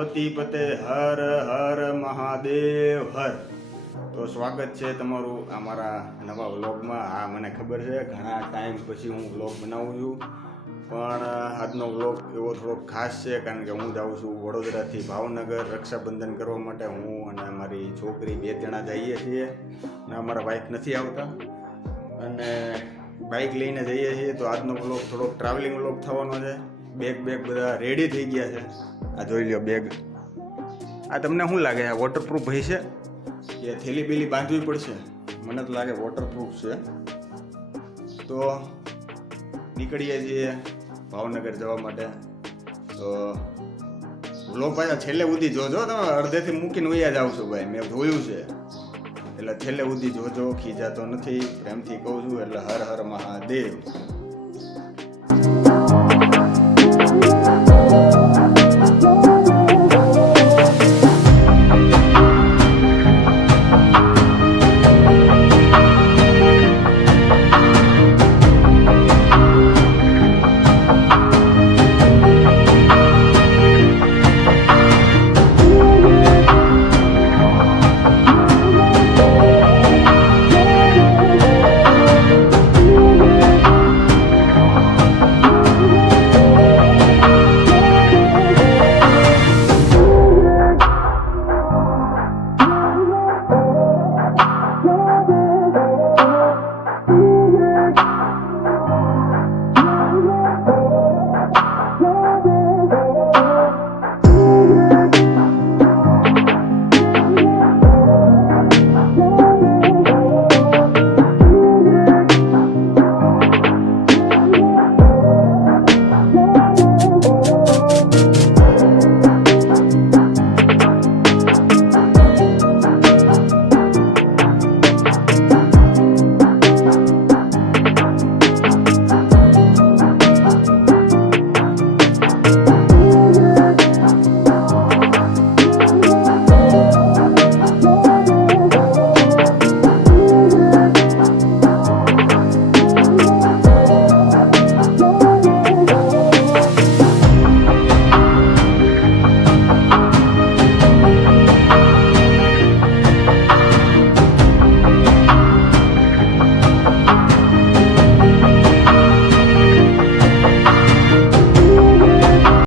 પાર્વતી પતે હર હર મહાદેવ હર. તો સ્વાગત છે તમારું અમારા નવા વ્લોગમાં. હા, મને ખબર છે ઘણા ટાઈમ પછી હું વ્લોગ બનાવું છું, પણ આજનો વ્લોગ એવો થોડોક ખાસ છે કારણ કે હું જાઉં છું વડોદરાથી ભાવનગર રક્ષાબંધન કરવા માટે. હું અને મારી છોકરી 2 જણા જઈએ છીએ અને અમારા બાઇક નથી આવતા અને બાઇક લઈને જઈએ છીએ. તો આજનો વ્લોગ થોડોક ટ્રાવેલિંગ વ્લોગ થવાનો છે. બેગ બધા રેડી થઈ ગયા છે. આ જોઈ લ્યો બેગ. આ તમને શું લાગે છે વોટરપ્રૂફ ભાઈ છે કે થેલી બેલી બાંધવી પડશે? મને તો લાગે વોટરપ્રૂફ છે. તો નીકળીએ છીએ ભાવનગર જવા માટે. તો વ્લોગ ભાઈ છેલ્લે સુધી જોજો. તમે અડધેથી મૂકીને વયા જાવ છો ભાઈ, મેં જોયું છે. એટલે છેલ્લે સુધી જોજો, ખીજાતો નથી, પ્રેમથી કહું છું. એટલે હર હર મહાદેવ.